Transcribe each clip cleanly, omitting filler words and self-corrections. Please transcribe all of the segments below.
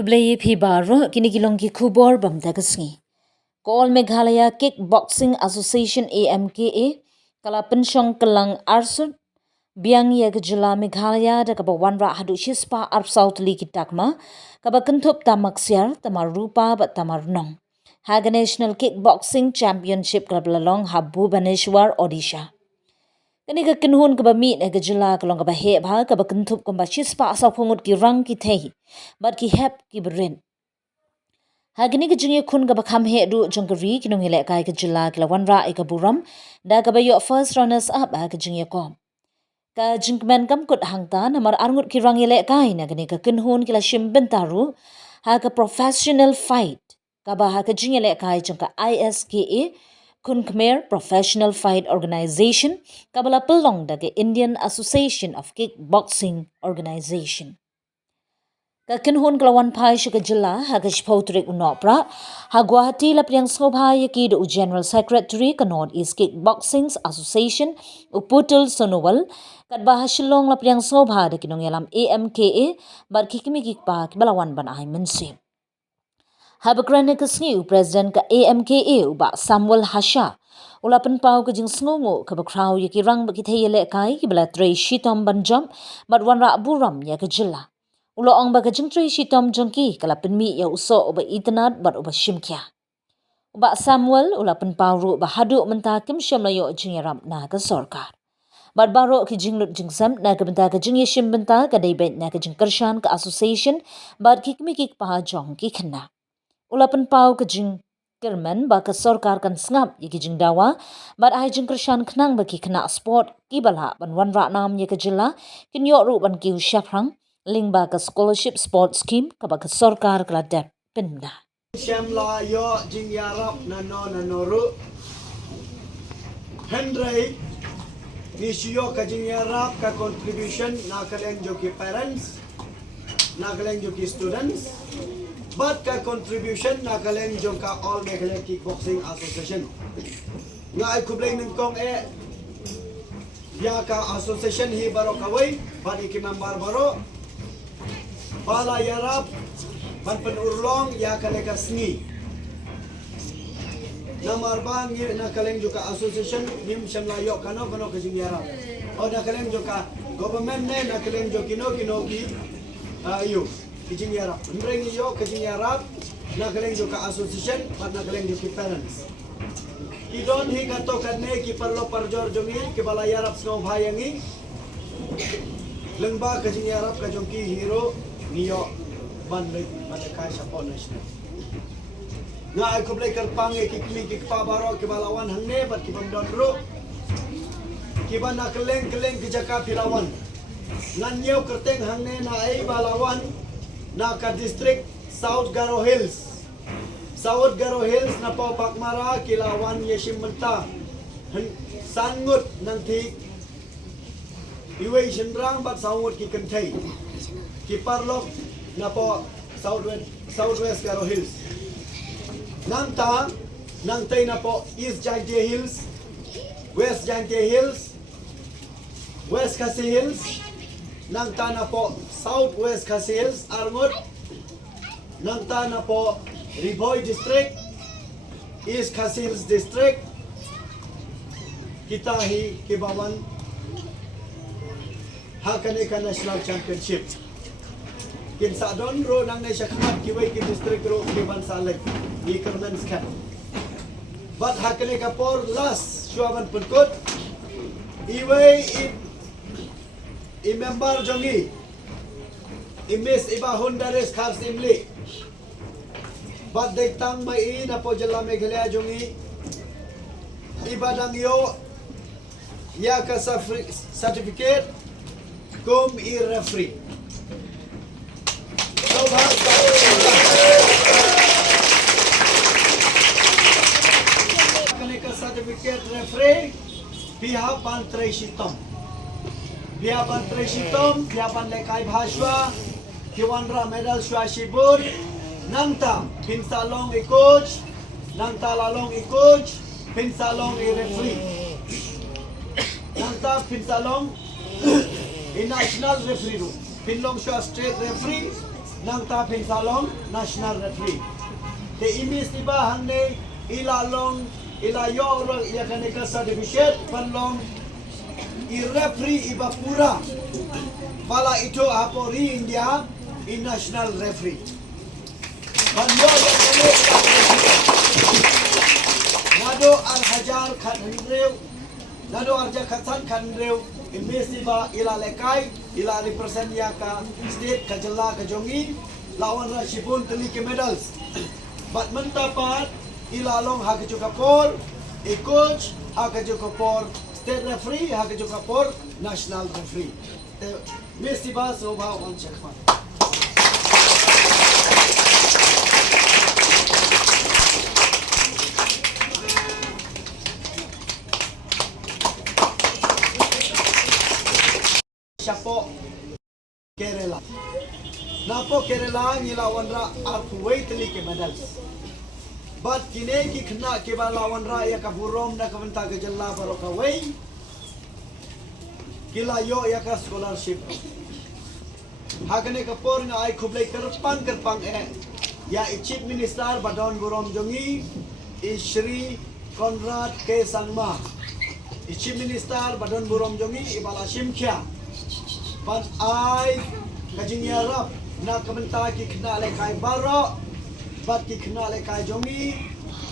Hublai phi baro kinigilong ki khubor bam dagasngi. Kol Meghalaya Kickboxing Association AMKA kala pensyong kelang arsut biang ya gejala Meghalaya da kaba wanra hadu shispa arp south li kitakma kaba kentup tamak siar tamar rupa bat tamar nong. Haga National Kickboxing Championship kala long habu Bhubaneswar Odisha. Kani ka kinhun ka ba mi na gejala kalong ka ba he bha ka ba kentup ka ba shispa asaw pungut ki rang ki thei bat ki hep ki berin. Hagini ka jingye kun ka ba kham he du jongkari kinong hele kai ka jila kila wanra ika buram da ka ba yo first runners up ha ka jingye kom. Ka jingkmen kam kut hangta namar arngut ki rang hele kai na kani ka kinhun kila shimben taru ha ka professional fight ka ba ha ka jingye le kai jongka ISKA Kun Khmer Professional Fight Organization kabala pelong daga Indian Association of Kickboxing Organization. Ka kinhun kalawan pai shika jila haga shpotrik unopra ha Guwahati la priang sobha yaki do General Secretary ka North East Kickboxing Association uputul sonowal kat bah Shillong la priang sobha da kinong yalam AMKA bar kikimi kikpa kibalawan ban ay mensib. Habakrane kasngi President ka AMKA uba Samuel Hasha ulapan pau ka jing sngongo ka bakraw yaki rang bakithayele kai kibala tray shitom banjam mat wanra buram ya ka jila. Ulo ang baga jing tray shitom jongki kala penmi ya uso uba itanat bat uba shimkya. Uba Samuel ulapan pau ru ba hadu mentakim syamlayo jing yaram na ka sorkar. Bat baro ki jing lut jing sam na ka benta ka jing yashim benta ka daybet na ka jing kershan ka association bat kikmi kikpa jong ki khana. Ulapan pau ka jing kerman ba ka sorkar kan sngap yiki jing dawa bat ai jing kershan khnang ba ki khana sport ki bala ban wanra nam ya ka jila kinyo ru ban ki ushaprang ling ba ka scholarship sport scheme ka ba ka sorkar kala dep pinda. Shamla yo jing yarap nanoru Henry nisyo ka jing yarap ka contribution na kalian joki parents na kalian joki students but ka contribution na kalian jongka All Meghalaya Kickboxing Association nga ay kublay ng kong ya ka association hi baro kaway bani ki member baro pala yarap ban penurlong ya kaleka sngi namar bang na kaleng juga association nim shamlayo kano ka jing yarap o na kaleng joka government ne na kaleng jokino ki ayo kijing yarap mreng yo kijing yarap na kaleng joka association pat na kaleng joki parents idon hi kato karne ki parlo parjor jongi ki bala yarap sno bhayangi lengba kijing yarap ka jonki hero niyo ban kai sapon national nga ay kublay karpang kikmi kikpa baro ki balawan hangne bat ki bamdon ro ki ban na keleng ki jaka pilawan nan yeu kerteng hangne na ay balawan na ka district South Garo Hills na pau pakmara kilawan yeshim menta sangut nanti iwe shendrang bat sangut ki kentai ki parlok na po Southwest Garo Hills nangtay na po East Jaintia Hills West Jaintia Hills West Khasi Hills nangta na po Southwest Khasi Hills Arngot nangta na po Riboy District East Khasi Hills District kita hi kibawan hakane ka National Championship kinsa don ro nang na shakmat kiway ki district ro kiban salag di kermens kan bat hakale ka por last shuaban punkut iway i member jongi imis iba hundares khars imli bat dektang mai na po jala Meghalaya jongi ibadang yo ya ka certificate kum i referee certificate referee pihak pantrai shitom pihak lekai bhashwa kiwanra medal shwa shibur nangta pinsalong i coach nangta lalong i coach pinsalong i referee nangta pinsalong i national referee room pinlong shwa state referee nang ta pin salong national referee te imis tiba hanne ilalong ilayo ro ya kaneka certificate panlong i referee iba pura pala itu apori India in national referee banyo ya kene nado al hajar khan hendreu nado arja khatsan khan hendreu imesiba ila lekai ila represent ya ka state ka jilla ka jongi lawan ra shipun teli ke medals bat mentapat ila long ha ke kapor e coach ha ke kapor state referee ha ke kapor national referee mesiba soba wan chakpan Siapo Kerala. Napo Kerala ngilawan ra arpuway teli ke medals. But kine ki khna ke balawan ra ya ka burom na kawanta ke jalla baro ka way. Kila yo ya ka scholarship. Hakane ka por na ai khublai karpang ya i chief minister badon burom jongi i Shri Conrad K Sangma. I chief minister badon burom jongi i Balasim Kya. Pan ai kajingya rap na kamenta ki khna le kai baro bat ki khna le kai jongi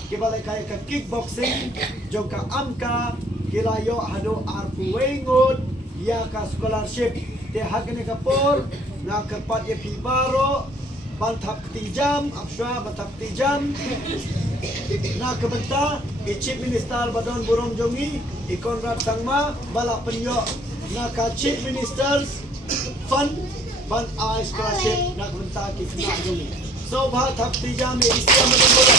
ki bale kai ka kickboxing joka amka kilayo hado arpu wengot ya ka scholarship te hakne ka por na kapat ye pi baro ban thap ti jam apsha batap ti jam na kamenta ki chief minister badon burom jongi i Conrad Sangma bala penyo na ka chief ministers fund ban ai scholarship na kumta ki khna jongi so bha thap ti jam me isya madan bola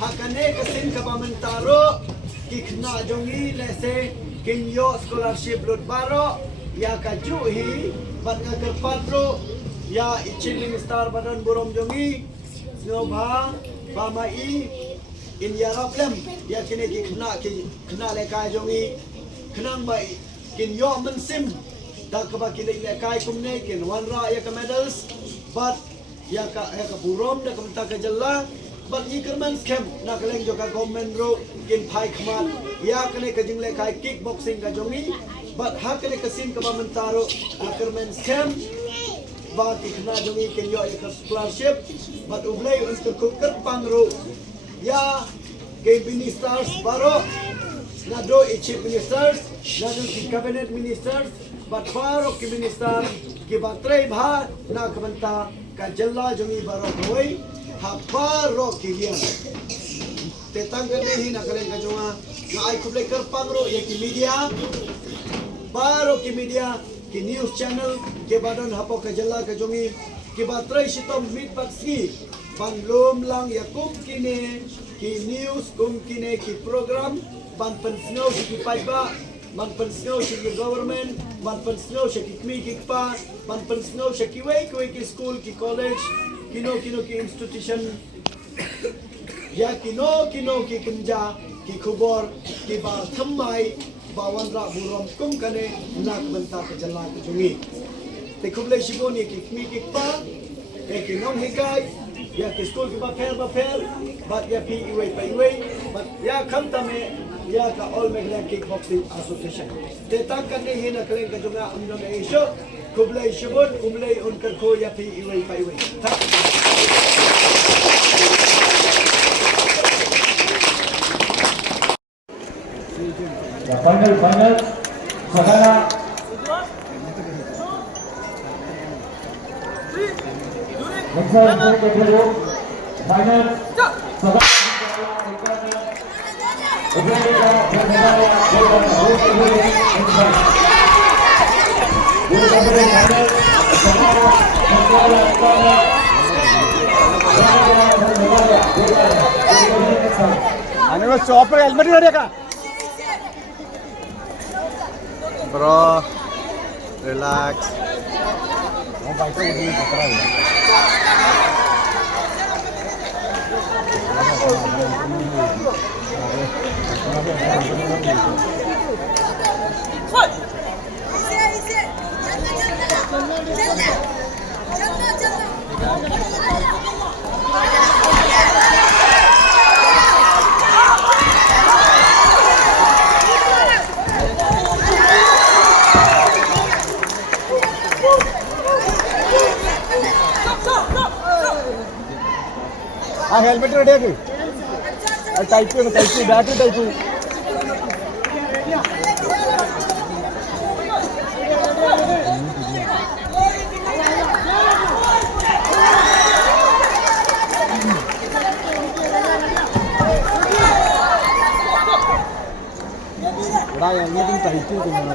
hakane kasin ka pamantaro ki khna jongi lese kinyo scholarship lut baro ya ka juhi ban ka kerpatro ya chief minister badan burom jongi so bha pamai in Yarablam ya kini ki kena lekai jongi kenang bai kin yo mensim dak ba kini lekai kumne kin wanra ya ka medals but ya ka burom dak menta ka jalla but ikerman scam na kaleng joka government ro kin phai khmat ya kene ka jing lekai kickboxing ka jongi but ha kene ka sim ka ba mentaro ikerman scam ba ki kena jongi kin yo ya ka scholarship but ublai untuk kuker pangro ya ke ministers baro nado chief ministers nado ki cabinet ministers but baro ki minister ki batre bha na kabanta ka jalla jongi baro koi ha baro ki lian te tangane hi na kalen ka jonga na ai kuble kar pangro ye ki media baro ki media ki news channel ke badon hapo ka jalla ka jongi ki batre sitom mit paksi banglom lang ya kum kine ki news kum kine ki program ban pensno ki paiba ban pensno ki government ban pensno ki kmi ki pa ban pensno ki way ki school ki college kino ki institution ya kino ki kenja ki khubor ki ba thammai ba wanra burom kum kane nak banta ka jalla ka jungi te khuble shiboni ki kmi ki pa ki nom hikai ya ke school ki ba fair but ya pi iwe but ya khamta me ya ka all Meghalaya kickboxing association te takan ni hina kalen ka junga amnon e sho kublai shibon umlai unkar ko ya pi iwe ya final Sagala final stopper helmet ka bro relax ആ ഹെൽമെറ്റ് റെഡിയാക്ക് ടൈപ്പ് ചെയ്യണം ബാക്കിൽ ടൈപ്പ് ചെയ്യും എടാ ഹെൽമെറ്റും ടൈപ്പ് ചെയ്തിട്ടുണ്ട്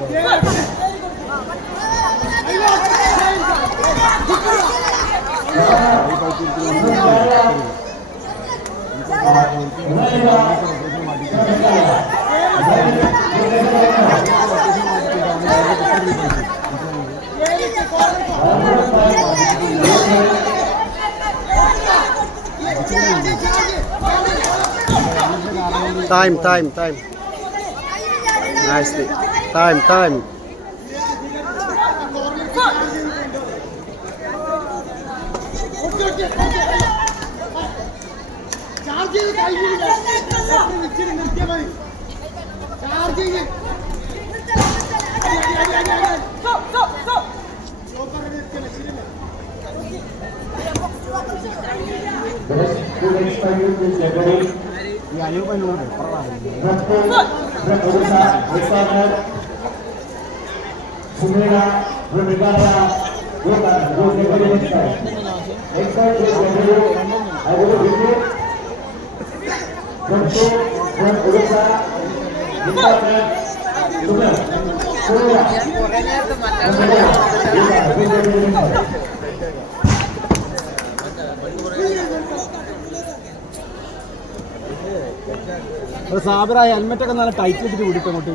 Time. Nicely. Time. Sabira ഹെൽമെറ്റ് ഒക്കെ നല്ല ടൈറ്റ് ചെയ്തിട്ട് വിളിക്കും അങ്ങോട്ട്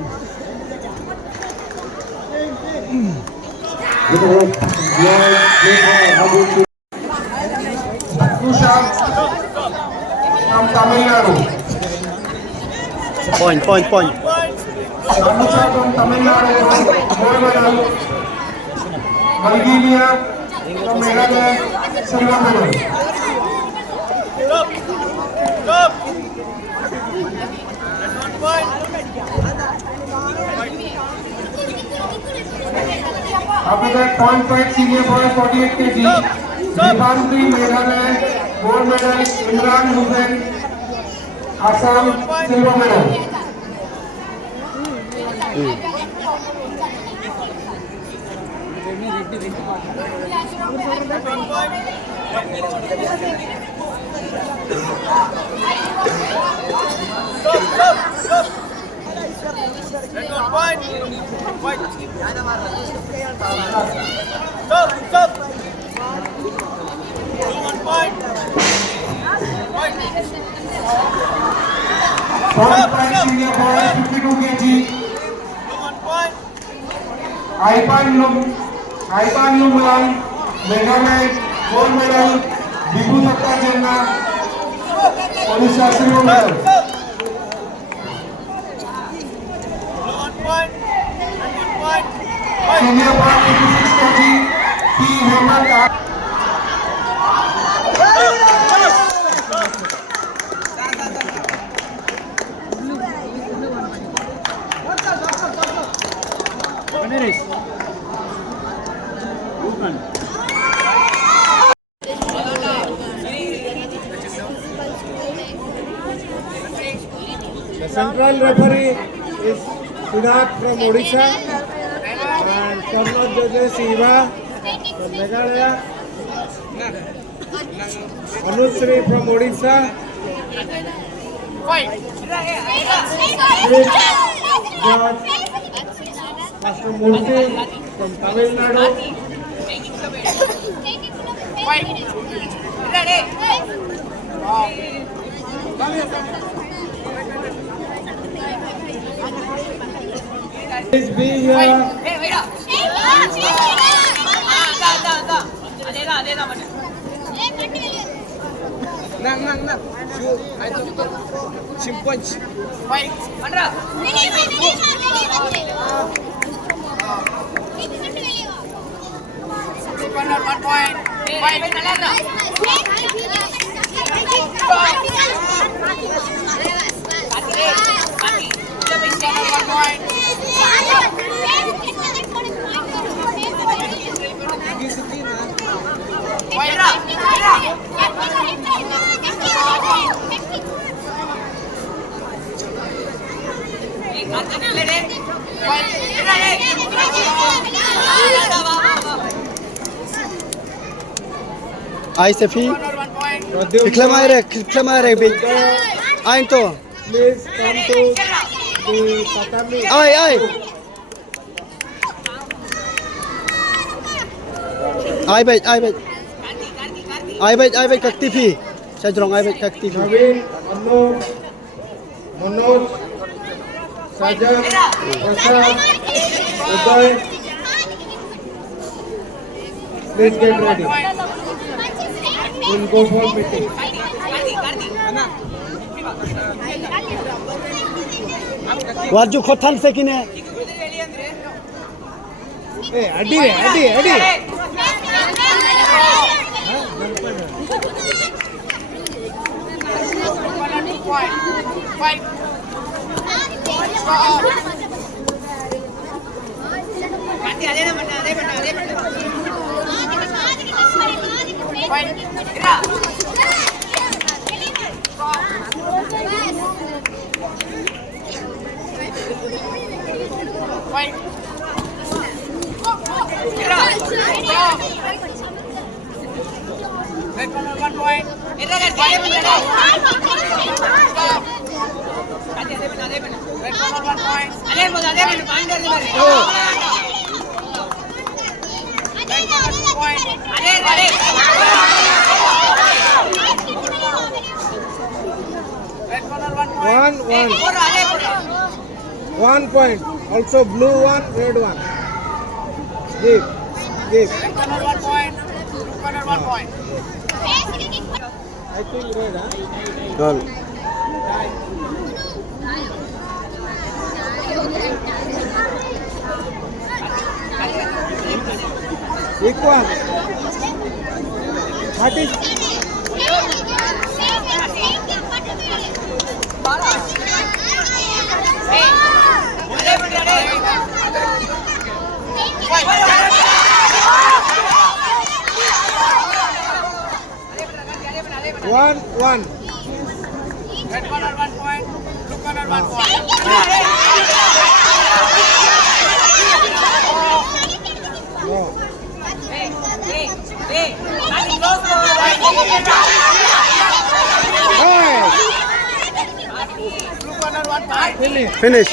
Tamil Nadu. Point. Ramusha from Tamil Nadu, gold medal. Bulgaria from Meghalaya, silver medal. After that, point fight senior boy 48 kg. Deepantri Meghalaya, gold medal. Imran Hussain, Assam, silver medal. Point fight senior boy 52 kg. Aipan Lumlan, Meghalaya, gold medal. Bibu Satta Janna, Odisha silver medal. Senior boy 56 kg. P. Hemant. The central referee is Siddharth from Odisha and corner judges Eva from Meghalaya, Anusri from Odisha, Judge Master Murthy from Tamil Nadu, please be here. Ay Sefi. Fiklamay re bil. Ain to. Please come to the tatami. Ay. Ay bet kakti phi. Sajrong ay bet kakti phi. Naveen, Annu, Manoj, Sajan, Prasad, Uday. Please get ready. We'll go for meeting. Warju khothan se kine. Hey, Adi. One point. Also blue one, red one. Give. I think red, huh? Dol. Equal. What is? One. Red corner 1 point, blue corner 1 point. No. Hey. Blue corner 1 point. Finish. Finish.